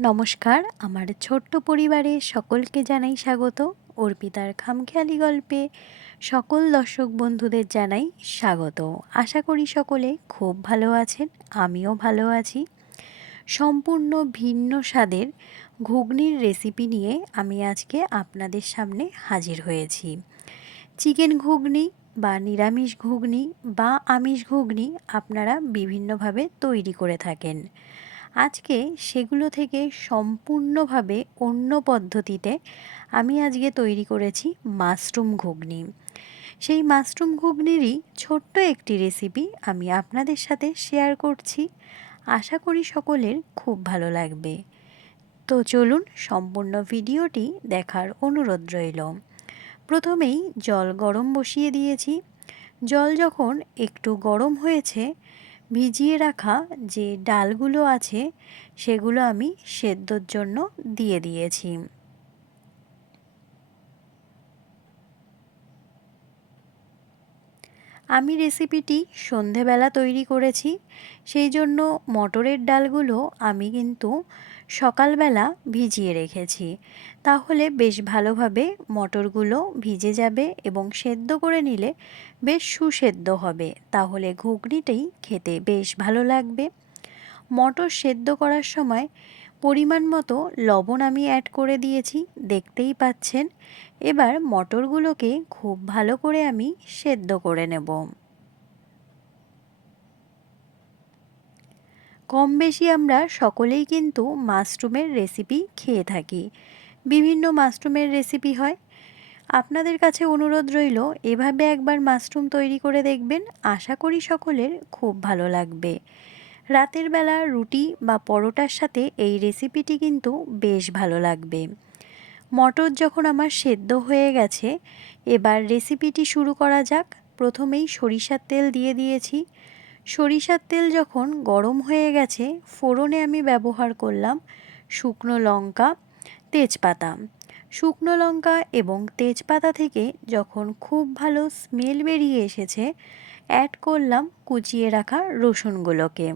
নমস্কার, আমার ছোট্ট পরিবারে সকলকে জানাই স্বাগত। অর্পিতার খামখেয়ালি গল্পে সকল দর্শক বন্ধুদের জানাই স্বাগত। আশা করি সকলে খুব ভালো আছেন, আমিও ভালো আছি। সম্পূর্ণ ভিন্ন স্বাদের ঘুগনির রেসিপি নিয়ে আমি আজকে আপনাদের সামনে হাজির হয়েছি। চিকেন ঘুগনি বা নিরামিষ ঘুগনি বা আমিষ ঘুগনি আপনারা বিভিন্নভাবে তৈরি করে থাকেন। আজকে সেগুলো থেকে সম্পূর্ণভাবে অন্য পদ্ধতিতে আমি আজকে তৈরি করেছি মাশরুম ঘুগনি। সেই মাশরুম ঘুগনিরই ছোট্ট একটি রেসিপি আমি আপনাদের সাথে শেয়ার করছি। আশা করি সকলের খুব ভালো লাগবে। তো চলুন সম্পূর্ণ ভিডিওটি দেখার অনুরোধ রইল। প্রথমেই জল গরম বসিয়ে দিয়েছি। জল যখন একটু গরম হয়েছে ভিজিয়ে রাখা যে ডালগুলো আছে, সেগুলো আমি সেদ্ধর জন্য দিয়ে দিয়েছি। আমি রেসিপিটি সন্ধেবেলা তৈরি করেছি, সেই জন্য মটরের ডালগুলো আমি কিন্তু সকালবেলা ভিজিয়ে রেখেছি। তাহলে বেশ ভালোভাবে মটরগুলো ভিজে যাবে এবং সেদ্ধ করে নিলে বেশ সুসেদ্ধ হবে। তাহলে ঘুগনিটাই খেতে বেশ ভালো লাগবে। মটর সেদ্ধ করার সময় পরিমাণ মতো লবণ আমি অ্যাড করে দিয়েছি, দেখতেই পাচ্ছেন। এবার মটরগুলোকে খুব ভালো করে আমি সেদ্ধ করে নেব। কম বেশি আমরা সকলেই কিন্তু মাশরুমের রেসিপি খেয়ে থাকি। বিভিন্ন মাশরুমের রেসিপি হয়। আপনাদের কাছে অনুরোধ রইল, এভাবে একবার মাশরুম তৈরি করে দেখবেন। আশা করি সকলের খুব ভালো লাগবে। রাতের বেলা রুটি বা পরোটার সাথে এই রেসিপিটি কিন্তু বেশ ভালো লাগবে। মটর যখন আমার সেদ্ধ হয়ে গেছে, এবার রেসিপিটি শুরু করা যাক। প্রথমেই সরিষার তেল দিয়ে দিয়েছি। সরিষার তেল যখন গরম হয়ে গেছে, ফোড়নে আমি ব্যবহার করলাম শুকনো লঙ্কা, তেজপাতা। শুকনো লঙ্কা এবং তেজপাতা থেকে যখন খুব ভালো স্মেল বেরিয়ে এসেছে অ্যাড করলাম কুচিয়ে রাখা রসুনগুলোকে।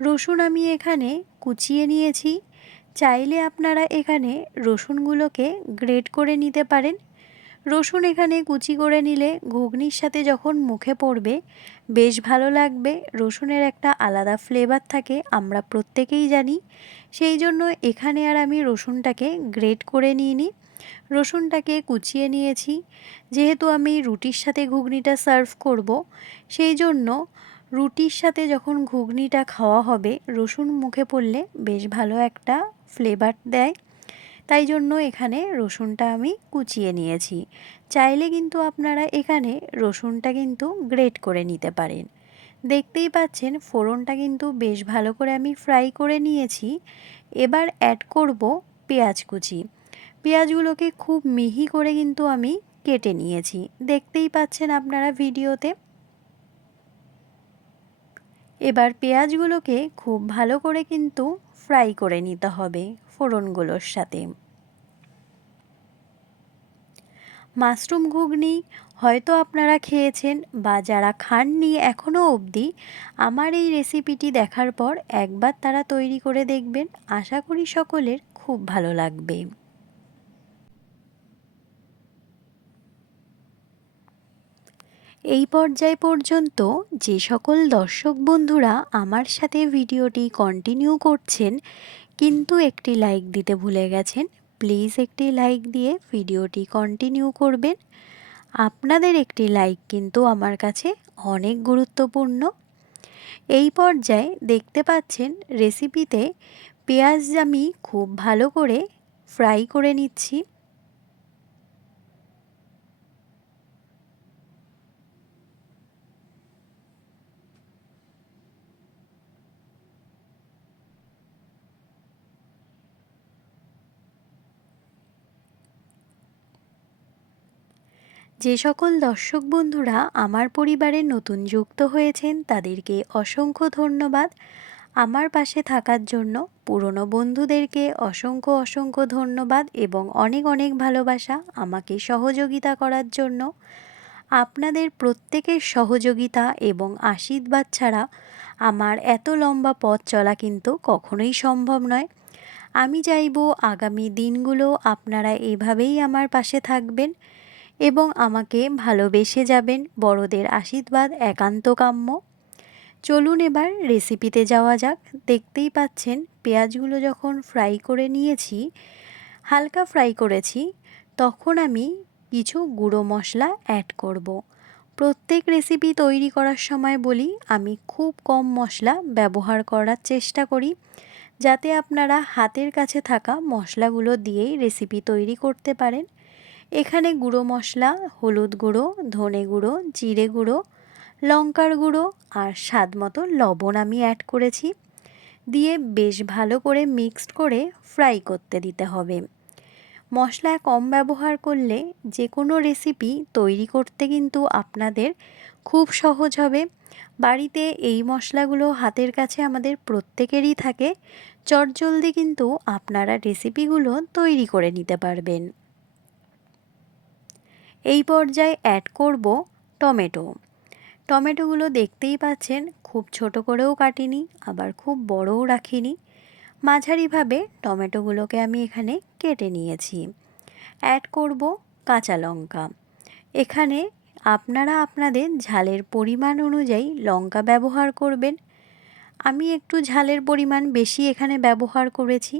রসুন আমি এখানে কুচিয়ে নিয়েছি। চাইলে আপনারা এখানে রসুনগুলোকে গ্রেট করে নিতে পারেন। রসুন এখানে কুচি করে নিলে ঘুগনির সাথে যখন মুখে পড়বে, বেশ ভালো লাগবে। রসুনের একটা আলাদা ফ্লেভার থাকে, আমরা প্রত্যেকেই জানি। সেই জন্য এখানে আর আমি রসুনটাকে গ্রেট করে নিইনি। রসুনটাকে কুচিয়ে নিয়েছি। যেহেতু আমি রুটির সাথে ঘুগনিটা সার্ভ করব, সেই জন্য রুটির সাথে যখন ঘুগনিটা খাওয়া হবে, রসুন মুখে পড়লে বেশ ভালো একটা ফ্লেভার দেয়। তাই জন্য এখানে রসুনটা আমি কুচিয়ে নিয়েছি। চাইলে কিন্তু আপনারা এখানে রসুনটা কিন্তু গ্রেট করে নিতে পারেন। দেখতেই পাচ্ছেন ফোড়নটা কিন্তু বেশ ভালো করে আমি ফ্রাই করে নিয়েছি। এবার অ্যাড করব পেঁয়াজ কুচি। পেঁয়াজগুলোকে খুব মিহি করে কিন্তু আমি কেটে নিয়েছি। দেখতেই পাচ্ছেন আপনারা ভিডিওতে। এবার পেঁয়াজগুলোকে খুব ভালো করে কিন্তু ফ্রাই করে নিতে হবে। ফোড়নগুলোর সাথে। মাশরুম ঘুগনি হয়তো আপনারা খেয়েছেন বা যারা খাননি এখনও অবধি, আমার এই রেসিপিটি দেখার পর একবার তারা তৈরি করে দেখবেন। আশা করি সকলের খুব ভালো লাগবে। এই পর্যায় পর্যন্ত যে সকল দর্শক বন্ধুরা আমার সাথে ভিডিওটি কন্টিনিউ করছেন কিন্তু একটি লাইক দিতে ভুলে গেছেন প্লিজ একটি লাইক দিয়ে ভিডিওটি কন্টিনিউ করবেন। আপনাদের একটি লাইক কিন্তু আমার কাছে অনেক গুরুত্বপূর্ণ। এই পর্যায়ে দেখতে পাচ্ছেন রেসিপিতে পেঁয়াজ আমি খুব ভালো করে ফ্রাই করে নিচ্ছি। যে সকল দর্শক বন্ধুরা আমার পরিবারে নতুন যুক্ত হয়েছেন, তাদেরকে অসংখ্য ধন্যবাদ। আমার পাশে থাকার জন্য পুরনো বন্ধুদেরকে অসংখ্য অসংখ্য ধন্যবাদ এবং অনেক অনেক ভালোবাসা আমাকে সহযোগিতা করার জন্য। আপনাদের প্রত্যেকের সহযোগিতা এবং আশীর্বাদ ছাড়া আমার এত লম্বা পথ চলা কিন্তু কখনোই সম্ভব নয়। আমি চাইব আগামী দিনগুলো আপনারা এভাবেই আমার পাশে থাকবেন। এবং আমাকে ভালোবেসে যাবেন বড়দের আশীর্বাদ, একান্ত কাম্য। চলুন এবার রেসিপিতে যাওয়া যাক। দেখতেই পাচ্ছেন, পেঁয়াজগুলো যখন ফ্রাই করে নিয়েছি, হালকা ফ্রাই করেছি, তখন আমি কিছু গুঁড়ো মশলা অ্যাড করব। প্রত্যেক রেসিপি তৈরি করার সময় বলি, আমি খুব কম মশলা ব্যবহার করার চেষ্টা করি, যাতে আপনারা হাতের কাছে থাকা মশলাগুলো দিয়েই রেসিপি তৈরি করতে পারেন। এখানে গুঁড়ো মশলা, হলুদ গুঁড়ো, ধনে গুঁড়ো, জিরে গুঁড়ো, লঙ্কার গুঁড়ো আর স্বাদ মতো লবণ আমি অ্যাড করেছি। দিয়ে বেশ ভালো করে মিক্সড করে ফ্রাই করতে দিতে হবে। মশলা কম ব্যবহার করলে যে কোনো রেসিপি তৈরি করতে কিন্তু আপনাদের খুব সহজ হবে। বাড়িতে এই মশলাগুলো হাতের কাছে আমাদের প্রত্যেকেরই থাকে। চটজলদি কিন্তু আপনারা রেসিপিগুলো তৈরি করে নিতে পারবেন। এই পর্যায়ে অ্যাড করব টমেটো টমেটোগুলো দেখতেই পাচ্ছেন, খুব ছোট করেও কাটিনি, আবার খুব বড়ও রাখিনি। মাঝারিভাবে টমেটোগুলোকে আমি এখানে কেটে নিয়েছি। অ্যাড করব কাঁচা লঙ্কা। এখানে আপনারা আপনাদের ঝালের পরিমাণ অনুযায়ী লঙ্কা ব্যবহার করবেন। আমি একটু ঝালের পরিমাণ বেশি এখানে ব্যবহার করেছি।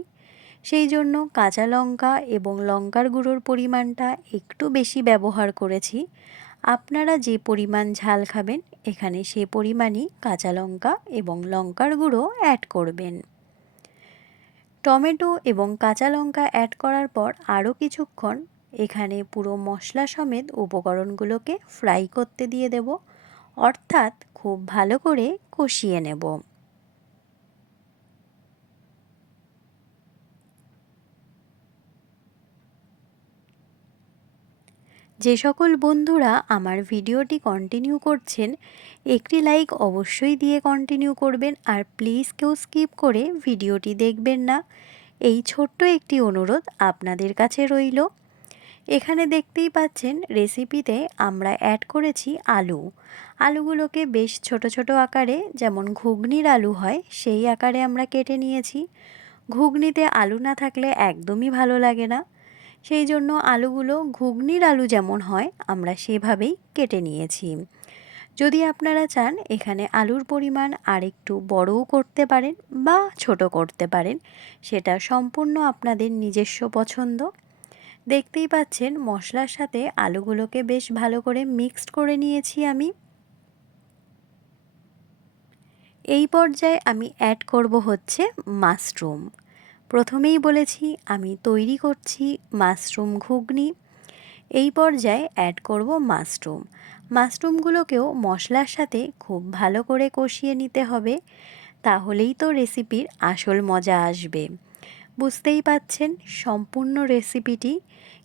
সেই জন্য কাঁচা লঙ্কা এবং লঙ্কার গুঁড়োর পরিমাণটা একটু বেশি ব্যবহার করেছি। আপনারা যে পরিমাণ ঝাল খাবেন, এখানে সে পরিমাণই কাঁচা লঙ্কা এবং লঙ্কার গুঁড়ো অ্যাড করবেন। টমেটো এবং কাঁচা লঙ্কা অ্যাড করার পর আরও কিছুক্ষণ এখানে পুরো মশলা সমেত উপকরণগুলোকে ফ্রাই করতে দিয়ে দেব। অর্থাৎ খুব ভালো করে কষিয়ে নেব। যে সকল বন্ধুরা আমার ভিডিওটি কন্টিনিউ করছেন, একটি লাইক অবশ্যই দিয়ে কন্টিনিউ করবেন আর প্লিজ কেউ স্কিপ করে ভিডিওটি দেখবেন না। এই ছোট্ট একটি অনুরোধ আপনাদের কাছে রইল। এখানে দেখতেই পাচ্ছেন রেসিপিতে আমরা অ্যাড করেছি আলু। আলুগুলোকে বেশ ছোট ছোট আকারে, যেমন ঘুগনির আলু হয়, সেই আকারে আমরা কেটে নিয়েছি। ঘুগনিতে আলু না থাকলে একদমই ভালো লাগে না। সেই জন্য আলুগুলো ঘুগনির আলু যেমন হয়, আমরা সেভাবেই কেটে নিয়েছি। যদি আপনারা চান, এখানে আলুর পরিমাণ আরেকটু বড়ও করতে পারেন বা ছোট করতে পারেন, সেটা সম্পূর্ণ আপনাদের নিজস্ব পছন্দ। দেখতেই পাচ্ছেন, মশলার সাথে আলুগুলোকে বেশ ভালো করে মিক্সড করে নিয়েছি আমি। এই পর্যায়ে আমি অ্যাড করব হচ্ছে মাশরুম। প্রথমেই বলেছি, আমি তৈরি করছি মাশরুম ঘুগনি। এই পর্যায়ে অ্যাড করব মাশরুম। মাশরুমগুলোকেও মশলার সাথে খুব ভালো করে কষিয়ে নিতে হবে। তাহলেই তো রেসিপির আসল মজা আসবে। বুঝতেই পাচ্ছেন সম্পূর্ণ রেসিপিটি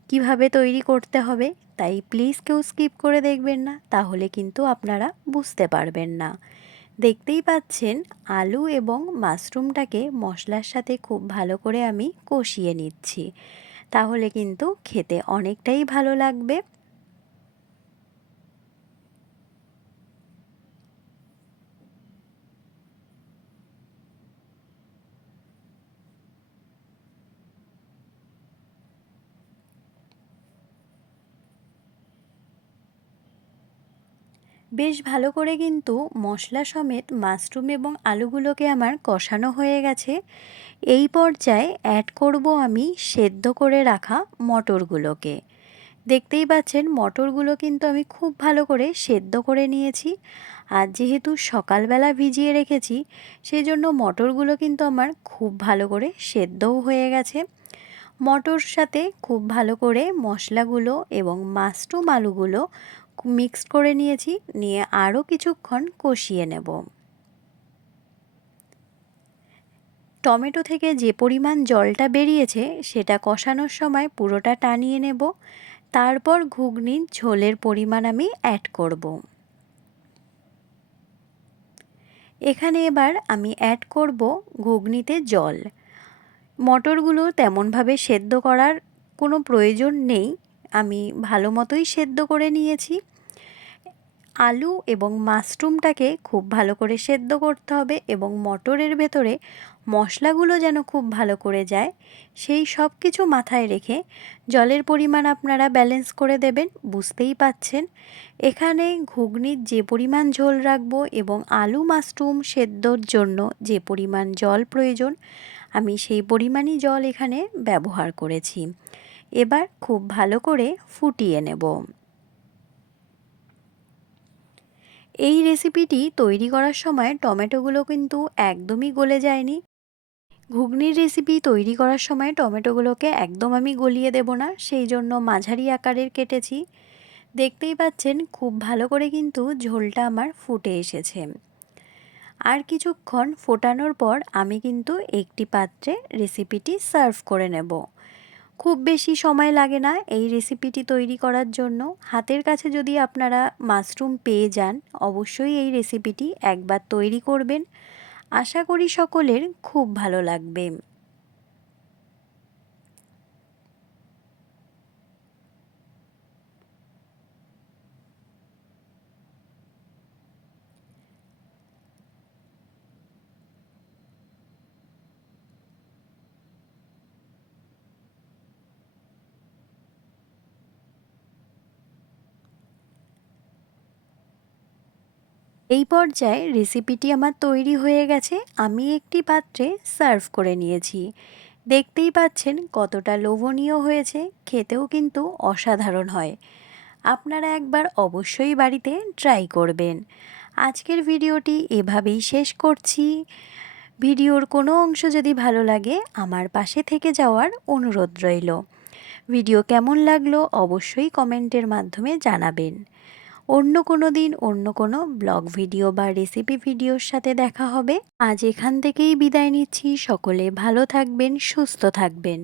কীভাবে তৈরি করতে হবে? তাই প্লিজ কেউ স্কিপ করে দেখবেন না, তাহলে কিন্তু আপনারা বুঝতে পারবেন না। দেখতেই পাচ্ছেন আলু এবং মাশরুমটাকে মশলার সাথে খুব ভালো করে আমি কষিয়ে নিচ্ছি। তাহলে কিন্তু খেতে অনেকটাই ভালো লাগবে। বেশ ভালো করে কিন্তু মশলা সমেত মাশরুম এবং আলুগুলোকে আমার কষানো হয়ে গেছে। এই পর্যায়ে অ্যাড করব আমি সেদ্ধ করে রাখা মটরগুলোকে। দেখতেই পাচ্ছেন, মটরগুলো কিন্তু আমি খুব ভালো করে সেদ্ধ করে নিয়েছি। আর যেহেতু সকালবেলা ভিজিয়ে রেখেছি সেই জন্য মটরগুলো কিন্তু আমার খুব ভালো করে সেদ্ধও হয়ে গেছে। মটর সাথে খুব ভালো করে মশলাগুলো এবং মাশরুম আলুগুলো মিক্স করে নিয়েছি, নিয়ে আরও কিছুক্ষণ কষিয়ে নেব। টমেটো থেকে যে পরিমাণ জলটা বেরিয়েছে, সেটা কষানোর সময় পুরোটা টানিয়ে নেব। তারপর ঘুগনির ঝোলের পরিমাণ আমি অ্যাড করব। এখানে এবার আমি অ্যাড করব ঘুগনিতে জল। মটরগুলো তেমনভাবে সেদ্ধ করার কোনো প্রয়োজন নেই। আমি ভালো মতোই সেদ্ধ করে নিয়েছি। আলু এবং মাশরুমটাকে খুব ভালো করে সেদ্ধ করতে হবে এবং মটরের ভেতরে মশলাগুলো যেন খুব ভালো করে যায়, সেই সব কিছু মাথায় রেখে জলের পরিমাণ আপনারা ব্যালেন্স করে দেবেন, বুঝতেই পাচ্ছেন। এখানে ঘুগনির যে পরিমাণ ঝোল রাখব এবং আলু মাশরুম সেদ্ধর জন্য যে পরিমাণ জল প্রয়োজন, আমি সেই পরিমাণই জল এখানে ব্যবহার করেছি। এবার খুব ভালো করে ফুটিয়ে নেব। এই রেসিপিটি তৈরি করার সময় টমেটোগুলো কিন্তু একদমই গলে যায়নি। ঘুগনির রেসিপি তৈরি করার সময় টমেটোগুলোকে একদম আমি গলিয়ে দেব না, সেই জন্য মাঝারি আকারের কেটেছি। দেখতেই পাচ্ছেন খুব ভালো করে কিন্তু ঝোলটা আমার ফুটে এসেছে। আর কিছুক্ষণ ফোটানোর পর আমি কিন্তু একটি পাত্রে রেসিপিটি সার্ভ করে নেব। খুব বেশি সময় লাগে না এই রেসিপিটি তৈরি করার জন্য। হাতের কাছে যদি আপনারা মাশরুম পেয়ে যান, অবশ্যই এই রেসিপিটি একবার তৈরি করবেন। আশা করি সকলের খুব ভালো লাগবে। এই পর্যায়ে রেসিপিটি আমার তৈরি হয়ে গেছে। আমি একটি পাত্রে সার্ভ করে নিয়েছি। দেখতেই পাচ্ছেন কতটা লোভনীয় হয়েছে, খেতেও কিন্তু অসাধারণ হয়। আপনারা একবার অবশ্যই বাড়িতে ট্রাই করবেন। আজকের ভিডিওটি এভাবেই শেষ করছি। ভিডিওর কোনো অংশ যদি ভালো লাগে, আমার পাশে থেকে যাওয়ার অনুরোধ রইল। ভিডিও কেমন লাগল অবশ্যই কমেন্টের মাধ্যমে জানাবেন। অন্য কোনো দিন, অন্য কোনো ব্লগ ভিডিও বা রেসিপি ভিডিওর সাথে দেখা হবে। আজ এখান থেকেই বিদায় নিচ্ছি। সকলে ভালো থাকবেন, সুস্থ থাকবেন।